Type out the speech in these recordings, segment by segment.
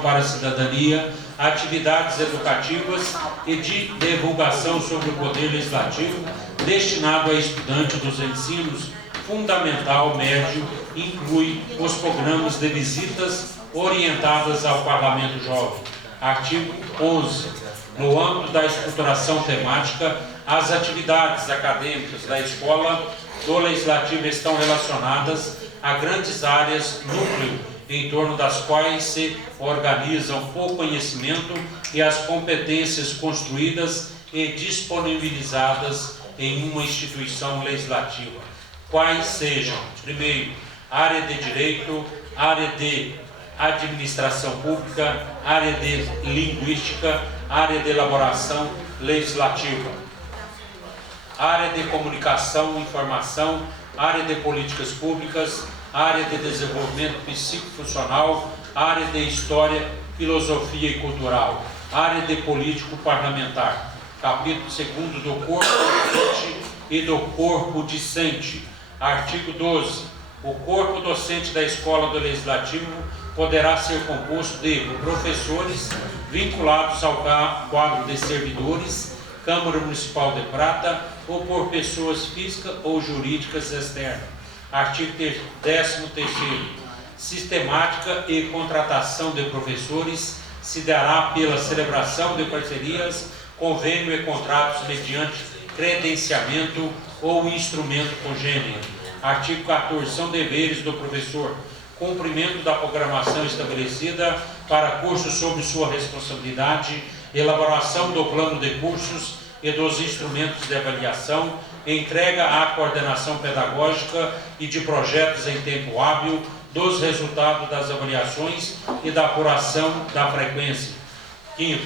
para a cidadania, atividades educativas e de divulgação sobre o poder legislativo destinado a estudante dos ensinos fundamental, médio, inclui os programas de visitas orientadas ao Parlamento Jovem. Artigo 11. No âmbito da estruturação temática, as atividades acadêmicas da escola do Legislativo estão relacionadas a grandes áreas núcleo em torno das quais se organizam o conhecimento e as competências construídas e disponibilizadas em uma instituição legislativa, quais sejam, primeiro, área de direito, área de administração pública, área de linguística, área de elaboração legislativa, área de comunicação e informação, área de políticas públicas, área de desenvolvimento psicossocional, área de história, filosofia e cultural, área de político parlamentar. Capítulo 2 do corpo docente e do corpo discente. Artigo 12. O corpo docente da Escola do Legislativo poderá ser composto de professores vinculados ao quadro de servidores, Câmara Municipal de Prata, ou por pessoas físicas ou jurídicas externas. Artigo 13º. Sistemática e contratação de professores se dará pela celebração de parcerias, convênio e contratos mediante credenciamento ou instrumento congênero. Artigo 14. São deveres do professor: cumprimento da programação estabelecida para cursos sob sua responsabilidade, elaboração do plano de cursos e dos instrumentos de avaliação, entrega à coordenação pedagógica e de projetos em tempo hábil dos resultados das avaliações e da apuração da frequência. 5º.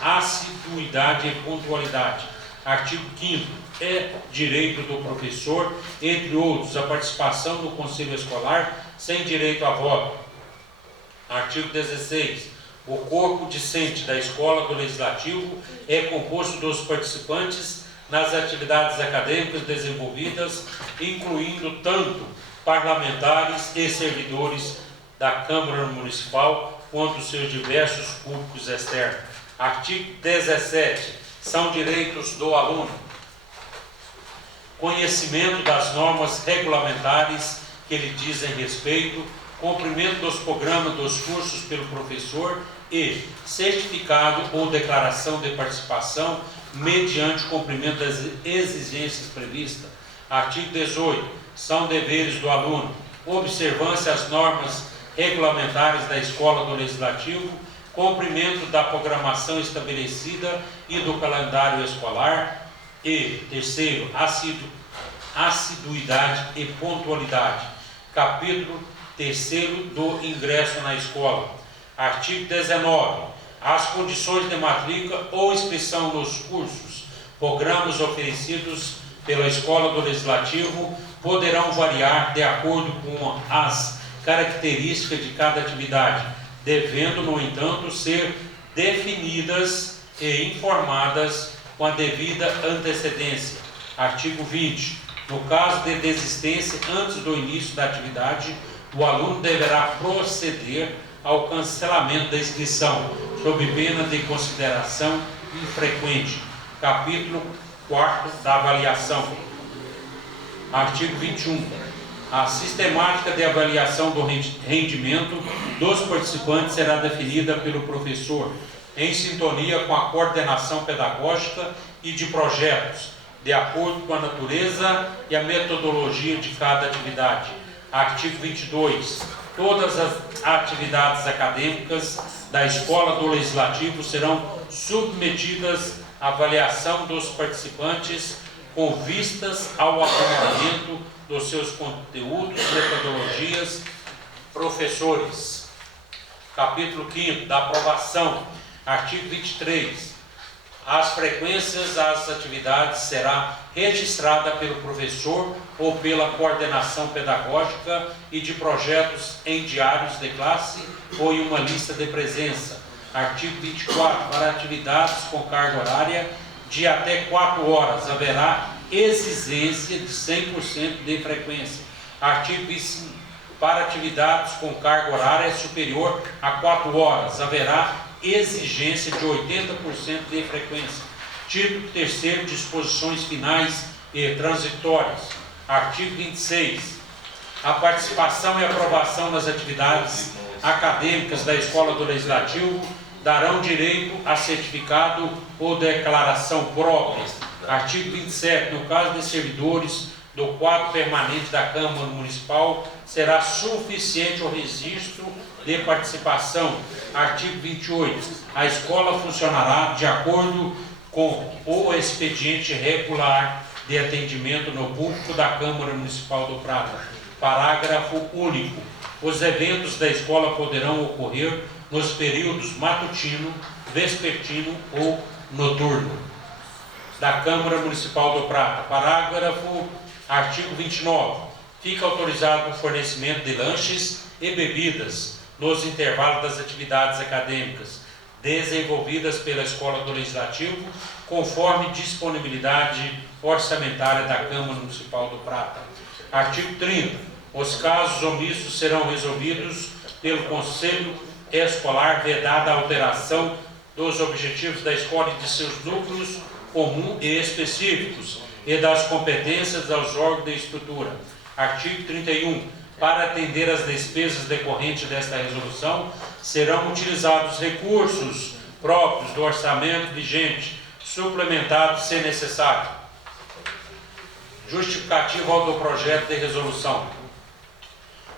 Assiduidade e pontualidade. Artigo 5º. É direito do professor, entre outros, a participação no conselho escolar sem direito a voto. Artigo 16. O corpo discente da Escola do Legislativo é composto dos participantes nas atividades acadêmicas desenvolvidas, incluindo tanto parlamentares e servidores da Câmara Municipal, quanto seus diversos públicos externos. Artigo 17. São direitos do aluno: conhecimento das normas regulamentares que lhe dizem respeito, cumprimento dos programas dos cursos pelo professor e certificado ou declaração de participação mediante cumprimento das exigências previstas. Artigo 18. São deveres do aluno: observância às normas regulamentares da Escola do Legislativo, cumprimento da programação estabelecida e do calendário escolar. E, terceiro, assiduidade e pontualidade. Capítulo 3º do ingresso na escola. Artigo 19. As condições de matrícula ou inscrição nos cursos, programas oferecidos pela Escola do Legislativo poderão variar de acordo com as características de cada atividade, devendo, no entanto, ser definidas e informadas com a devida antecedência. Artigo 20. No caso de desistência antes do início da atividade, o aluno deverá proceder ao cancelamento da inscrição, sob pena de consideração infrequente. Capítulo 4 da avaliação. Artigo 21. A sistemática de avaliação do rendimento dos participantes será definida pelo professor, em sintonia com a coordenação pedagógica e de projetos, de acordo com a natureza e a metodologia de cada atividade. Artigo 22. Todas as atividades acadêmicas da Escola do Legislativo serão submetidas à avaliação dos participantes com vistas ao aprimoramento dos seus conteúdos, metodologias, professores. Capítulo 5 da aprovação. Artigo 23. As frequências às atividades será registrada pelo professor ou pela coordenação pedagógica e de projetos em diários de classe ou em uma lista de presença. Artigo 24. Para atividades com carga horária de até 4 horas, haverá exigência de 100% de frequência. Artigo 25. Para atividades com carga horária superior a 4 horas, haverá exigência de 80% de frequência. Título 3º, disposições finais e transitórias. Artigo 26. A participação e aprovação nas atividades acadêmicas da Escola do Legislativo darão direito a certificado ou declaração própria. Artigo 27. No caso de servidores do quadro permanente da Câmara Municipal, será suficiente o registro de participação. Artigo 28. A escola funcionará de acordo com o expediente regular de atendimento no público da Câmara Municipal do Prata. Parágrafo único. Os eventos da escola poderão ocorrer nos períodos matutino, vespertino ou noturno. Da Câmara Municipal do Prata. Artigo 29. Fica autorizado o fornecimento de lanches e bebidas nos intervalos das atividades acadêmicas desenvolvidas pela Escola do Legislativo, conforme disponibilidade orçamentária da Câmara Municipal do Prata. Artigo 30. Os casos omissos serão resolvidos pelo Conselho Escolar, vedada a alteração dos objetivos da escola e de seus núcleos comuns e específicos e das competências aos órgãos de estrutura. Artigo 31. Para atender às despesas decorrentes desta resolução, serão utilizados recursos próprios do orçamento vigente, suplementados se necessário. Justificativa do projeto de resolução.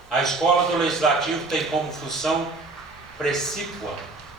A Escola do Legislativo tem como função precípua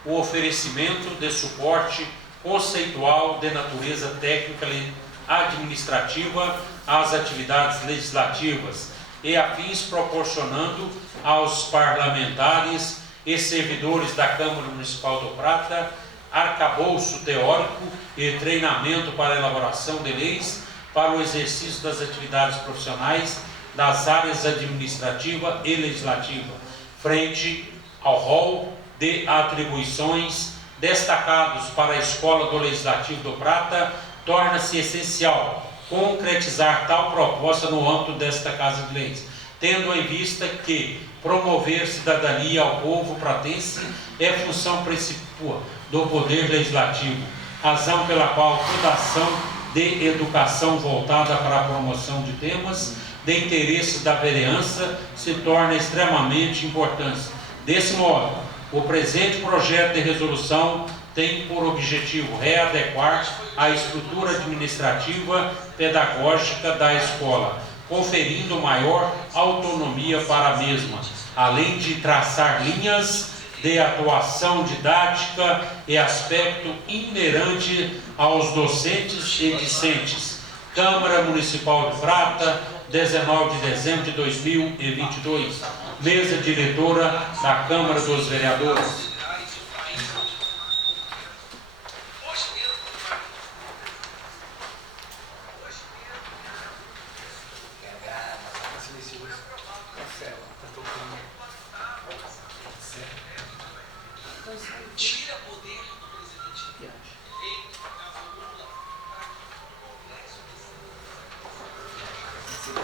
o oferecimento de suporte conceitual de natureza técnica e administrativa às atividades legislativas e afins, proporcionando aos parlamentares e servidores da Câmara Municipal do Prata arcabouço teórico e treinamento para a elaboração de leis para o exercício das atividades profissionais das áreas administrativa e legislativa, frente ao rol de atribuições destacados para a Escola do Legislativo do Prata. Torna-se essencial concretizar tal proposta no âmbito desta Casa de Leis, tendo em vista que promover cidadania ao povo pratense é função principal do Poder Legislativo, razão pela qual toda ação de educação voltada para a promoção de temas de interesse da vereança se torna extremamente importante. Desse modo, o presente projeto de resolução tem por objetivo readequar a estrutura administrativa pedagógica da escola, conferindo maior autonomia para a mesma, além de traçar linhas de atuação didática e aspecto inerente aos docentes e discentes. Câmara Municipal de Prata, 19 de dezembro de 2022. Mesa diretora da Câmara dos Vereadores.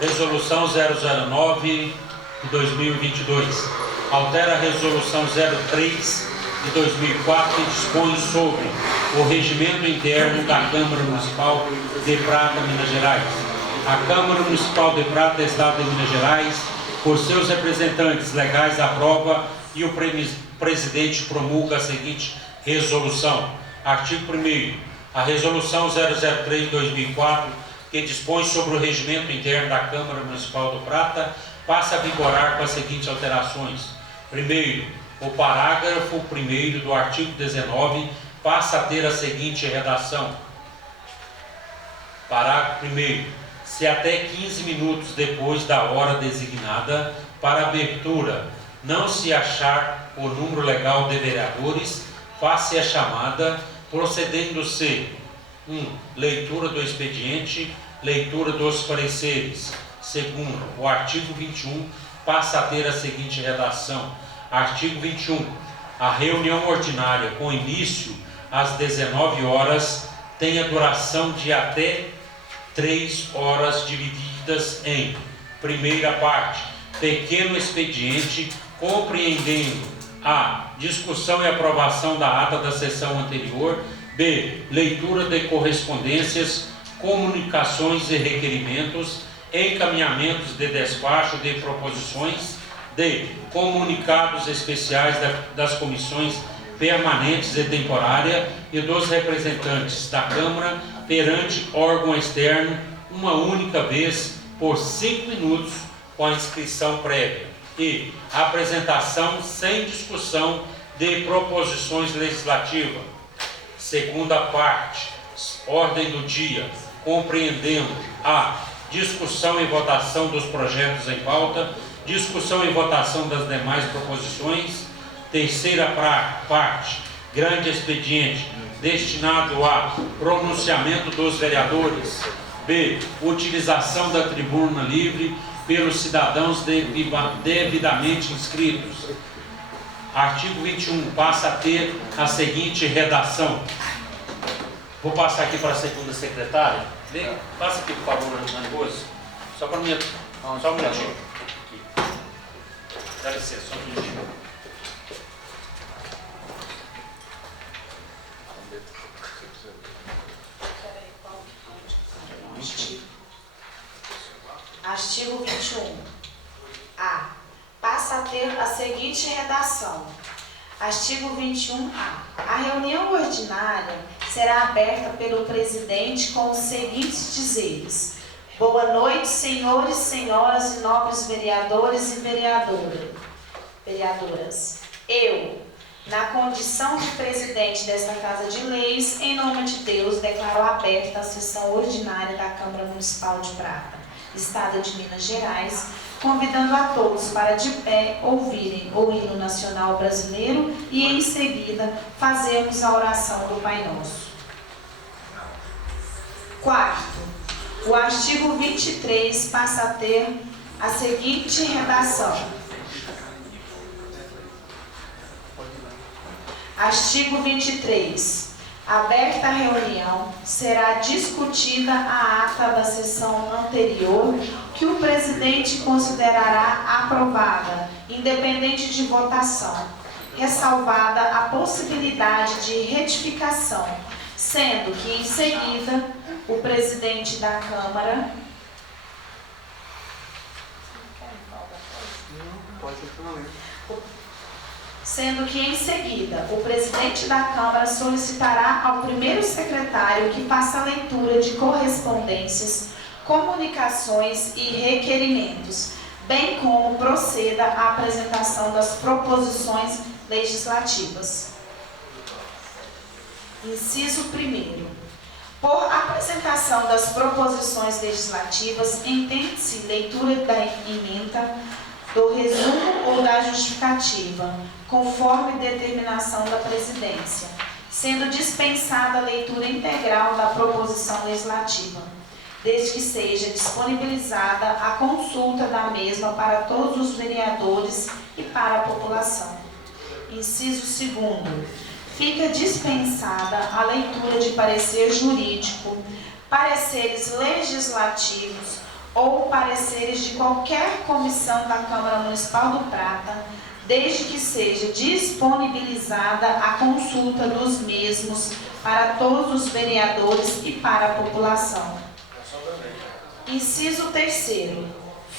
Resolução 009 de 2022. Altera a Resolução 03 de 2004 e dispõe sobre o regimento interno da Câmara Municipal de Prata, Minas Gerais. A Câmara Municipal de Prata, Estado de Minas Gerais, por seus representantes legais, aprova e o presidente promulga a seguinte resolução. Artigo 1º. A Resolução 003 de 2004, que dispõe sobre o regimento interno da Câmara Municipal do Prata, passa a vigorar com as seguintes alterações. Primeiro, o parágrafo 1º do artigo 19 passa a ter a seguinte redação. Parágrafo 1º. Se até 15 minutos depois da hora designada para abertura não se achar o número legal de vereadores, faça a chamada, procedendo-se 1. Leitura do expediente, leitura dos pareceres. Segundo, o artigo 21 passa a ter a seguinte redação. Artigo 21. A reunião ordinária com início às 19 horas tem a duração de até 3 horas divididas em: primeira parte, pequeno expediente, compreendendo a discussão e aprovação da ata da sessão anterior, b. leitura de correspondências, comunicações e requerimentos, encaminhamentos de despacho de proposições, d. comunicados especiais das comissões permanentes e temporária e dos representantes da Câmara perante órgão externo uma única vez por 5 minutos com a inscrição prévia, e apresentação sem discussão de proposições legislativas. Segunda parte, ordem do dia, compreendendo a discussão e votação dos projetos em pauta, discussão e votação das demais proposições. Terceira parte, grande expediente, destinado a pronunciamento dos vereadores. B. Utilização da tribuna livre pelos cidadãos devidamente inscritos. Artigo 21 passa a ter a seguinte redação. Vou passar aqui para a segunda secretária. Passa aqui, por favor, Ana Rose. Só para mim. Só um minutinho. Aqui. Dá licença, só um minutinho. Artigo 21. A. Passa a ter a seguinte redação. Artigo 21-A. A reunião ordinária será aberta pelo presidente com os seguintes dizeres: boa noite, senhores, senhoras e nobres vereadores e vereadoras. Eu, na condição de presidente desta Casa de Leis, em nome de Deus, declaro aberta a sessão ordinária da Câmara Municipal de Prata, Estado de Minas Gerais, convidando a todos para de pé ouvirem o hino nacional brasileiro e em seguida fazermos a oração do Pai Nosso. Quarto, o artigo 23 passa a ter a seguinte redação. Artigo 23. Aberta a reunião, será discutida a ata da sessão anterior, que o presidente considerará aprovada, independente de votação, ressalvada a possibilidade de retificação, sendo que, em seguida, o presidente da Câmara... Sendo que, em seguida, o presidente da Câmara solicitará ao primeiro secretário que faça a leitura de correspondências, comunicações e requerimentos, bem como proceda à apresentação das proposições legislativas. Inciso 1º. Por apresentação das proposições legislativas, entende-se leitura da ementa, do resumo ou da justificativa, conforme determinação da presidência, sendo dispensada a leitura integral da proposição legislativa, desde que seja disponibilizada a consulta da mesma para todos os vereadores e para a população. Inciso 2º. Fica dispensada a leitura de parecer jurídico, pareceres legislativos ou pareceres de qualquer comissão da Câmara Municipal do Prata, desde que seja disponibilizada a consulta dos mesmos para todos os vereadores e para a população. Inciso 3º.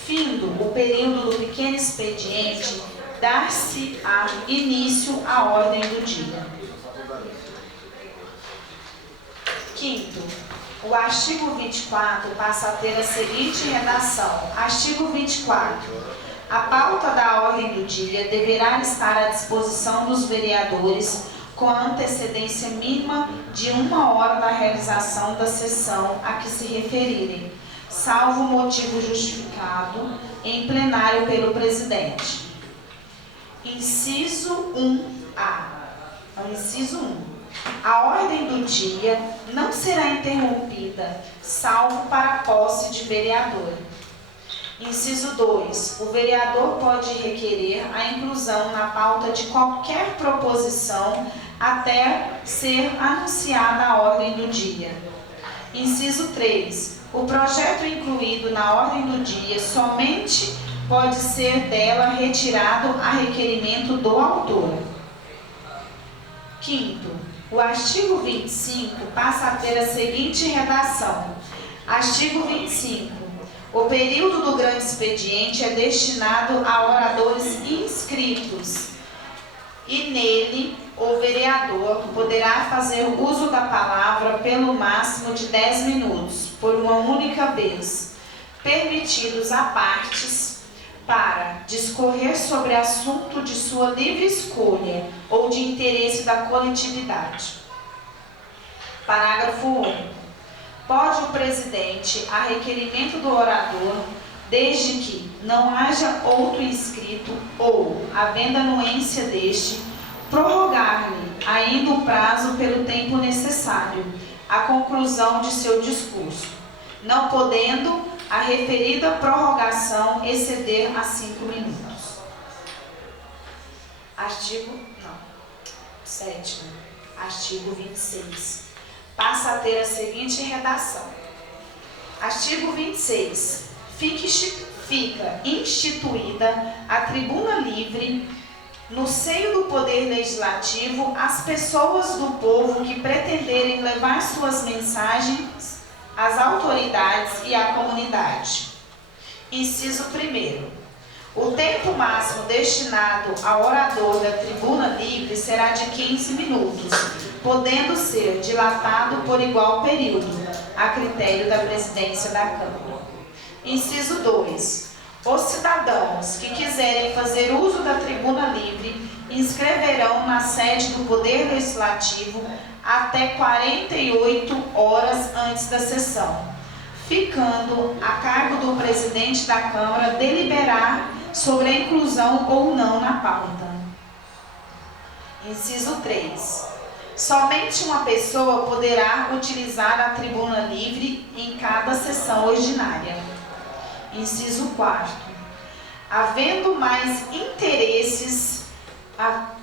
Findo o período do pequeno expediente, dar-se-á início à ordem do dia. Quinto, o artigo 24 passa a ter a seguinte redação. Artigo 24. A pauta da ordem do dia deverá estar à disposição dos vereadores com a antecedência mínima de 1 hora da realização da sessão a que se referirem, salvo motivo justificado em plenário pelo presidente. Inciso 1A. Inciso 1. A ordem do dia não será interrompida, salvo para a posse de vereador. Inciso 2. O vereador pode requerer a inclusão na pauta de qualquer proposição até ser anunciada a ordem do dia. Inciso 3. O projeto incluído na ordem do dia somente pode ser dela retirado a requerimento do autor. Quinto, o artigo 25 passa a ter a seguinte redação. Artigo 25. O período do grande expediente é destinado a oradores inscritos e nele o vereador poderá fazer uso da palavra pelo máximo de 10 minutos, por uma única vez, permitidos a partes para discorrer sobre assunto de sua livre escolha ou de interesse da coletividade. Parágrafo único. Pode o presidente, a requerimento do orador, desde que não haja outro inscrito ou, havendo anuência deste, prorrogar-lhe ainda o prazo pelo tempo necessário à conclusão de seu discurso, não podendo a referida prorrogação exceder a 5 minutos. Artigo 7. Artigo 26. Passa a ter a seguinte redação. Artigo 26. Fica instituída a tribuna livre no seio do Poder Legislativo às pessoas do povo que pretenderem levar suas mensagens às autoridades e à comunidade. Inciso 1º. O tempo máximo destinado ao orador da tribuna livre será de 15 minutos, podendo ser dilatado por igual período, a critério da presidência da Câmara. Inciso 2. Os cidadãos que quiserem fazer uso da tribuna livre inscreverão na sede do Poder Legislativo até 48 horas antes da sessão, ficando a cargo do presidente da Câmara deliberar sobre a inclusão ou não na pauta. Inciso 3. Somente uma pessoa poderá utilizar a tribuna livre em cada sessão ordinária. Inciso 4. Havendo mais interesses,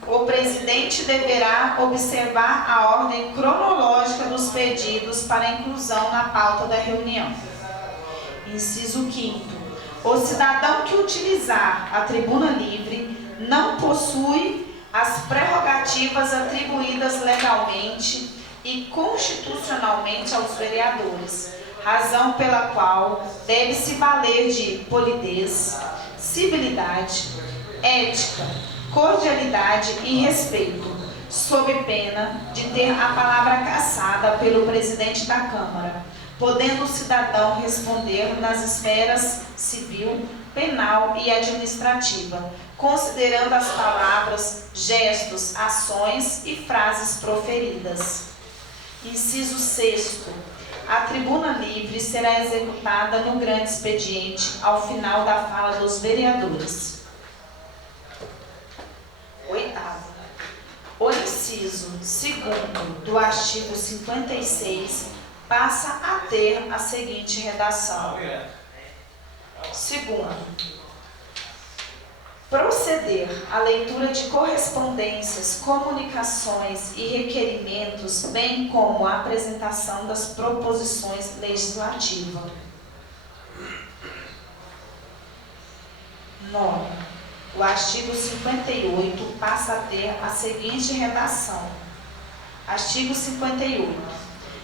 o presidente deverá observar a ordem cronológica dos pedidos para inclusão na pauta da reunião. Inciso 5º. O cidadão que utilizar a tribuna livre não possui as prerrogativas atribuídas legalmente e constitucionalmente aos vereadores, razão pela qual deve se valer de polidez, civilidade, ética, cordialidade e respeito, sob pena de ter a palavra cassada pelo presidente da Câmara, podendo o cidadão responder nas esferas civil, penal e administrativa, considerando as palavras, gestos, ações e frases proferidas. Inciso 6º. A tribuna livre será executada no grande expediente ao final da fala dos vereadores. 8º. O inciso 2º do artigo 56 passa a ter a seguinte redação. 2º. Proceder à leitura de correspondências, comunicações e requerimentos, bem como a apresentação das proposições legislativas. 9. O artigo 58 passa a ter a seguinte redação. Artigo 58.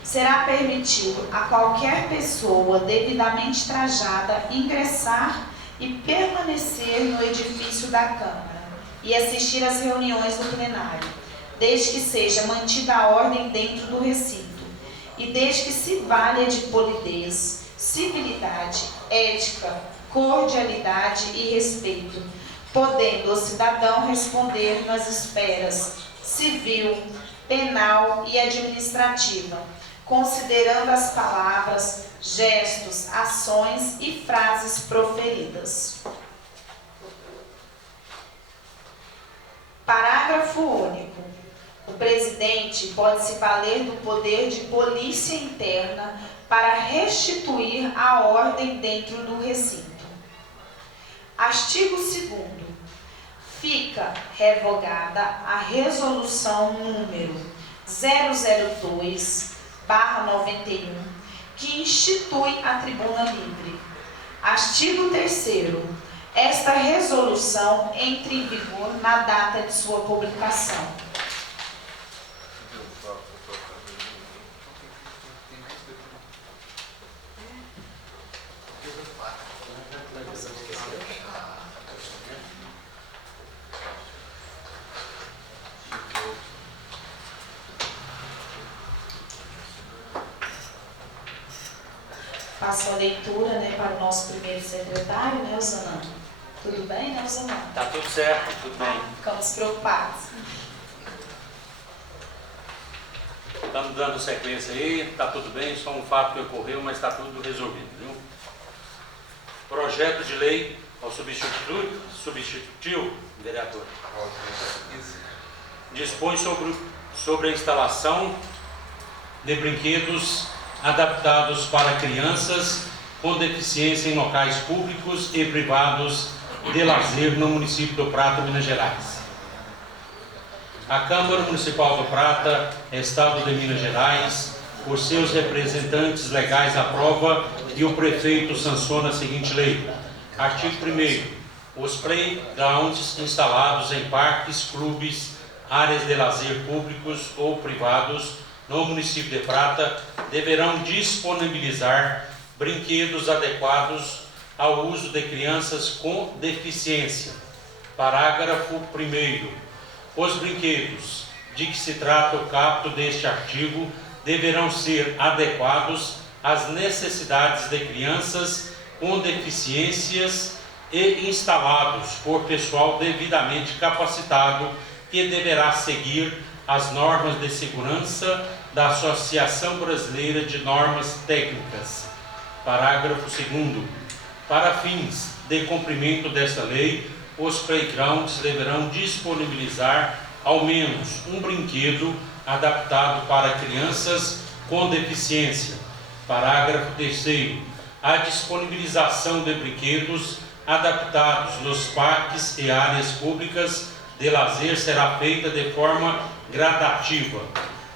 Será permitido a qualquer pessoa devidamente trajada ingressar e permanecer no edifício da Câmara e assistir às reuniões do plenário, desde que seja mantida a ordem dentro do recinto e desde que se valha de polidez, civilidade, ética, cordialidade e respeito, podendo o cidadão responder nas esferas civil, penal e administrativa, considerando as palavras, gestos, ações e frases proferidas. Parágrafo único. O presidente pode se valer do poder de polícia interna para restituir a ordem dentro do recinto. Artigo 2º. Fica revogada a resolução número 002/91, que institui a tribuna livre. Artigo 3º. esta resolução entre em vigor na data de sua publicação. Passo a leitura, para o nosso primeiro secretário, Osanã. Tudo bem, Osanã? Tá tudo certo, tudo bem. Ficamos preocupados. Estamos dando sequência aí, tá tudo bem, só um fato que ocorreu, mas está tudo resolvido, viu? Projeto de lei ao substitutivo, vereador. Dispõe sobre a instalação de brinquedos adaptados para crianças com deficiência em locais públicos e privados de lazer no município do Prata, Minas Gerais. A Câmara Municipal do Prata, Estado de Minas Gerais, por seus representantes legais, aprova e o prefeito sanciona a seguinte lei. Artigo 1º. Os playgrounds instalados em parques, clubes, áreas de lazer públicos ou privados no município de Prata deverão disponibilizar brinquedos adequados ao uso de crianças com deficiência. Parágrafo 1º. Os brinquedos de que se trata o caput deste artigo deverão ser adequados às necessidades de crianças com deficiências e instalados por pessoal devidamente capacitado que deverá seguir as normas de segurança da Associação Brasileira de Normas Técnicas. Parágrafo 2º. Para fins de cumprimento desta lei, os playgrounds deverão disponibilizar ao menos um brinquedo adaptado para crianças com deficiência. Parágrafo 3º. A disponibilização de brinquedos adaptados nos parques e áreas públicas de lazer será feita de forma gradativa.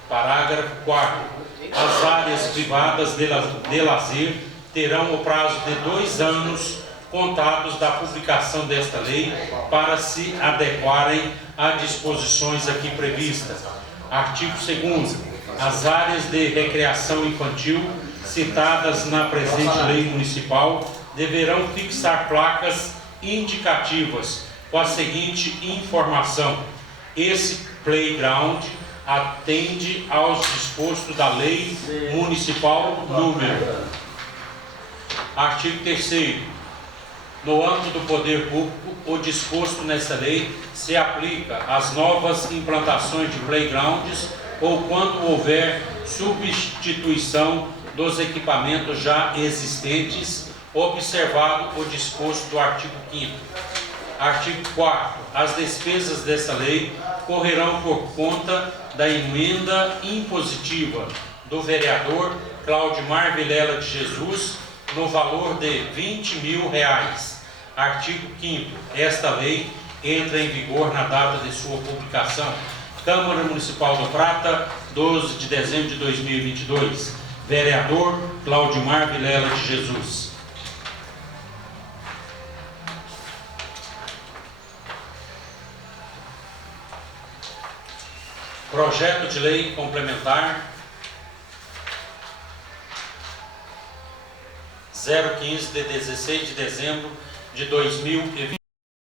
Parágrafo 4º. As áreas privadas de lazer terão o prazo de 2 anos contados da publicação desta lei para se adequarem a disposições aqui previstas. Artigo 2º. As áreas de recreação infantil citadas na presente lei municipal deverão fixar placas indicativas com a seguinte informação: esse playground atende aos dispostos da lei municipal número. Artigo 3º. No âmbito do poder público, o disposto nessa lei se aplica às novas implantações de playgrounds ou quando houver substituição dos equipamentos já existentes, observado o disposto do artigo 5º. Artigo 4º. As despesas dessa lei correrão por conta da emenda impositiva do vereador Claudimar Vilela de Jesus, no valor de R$20.000. Artigo 5º. Esta lei entra em vigor na data de sua publicação. Câmara Municipal do Prata, 12 de dezembro de 2022. Vereador Claudimar Vilela de Jesus. Projeto de lei complementar 015 de 16 de dezembro de 2020.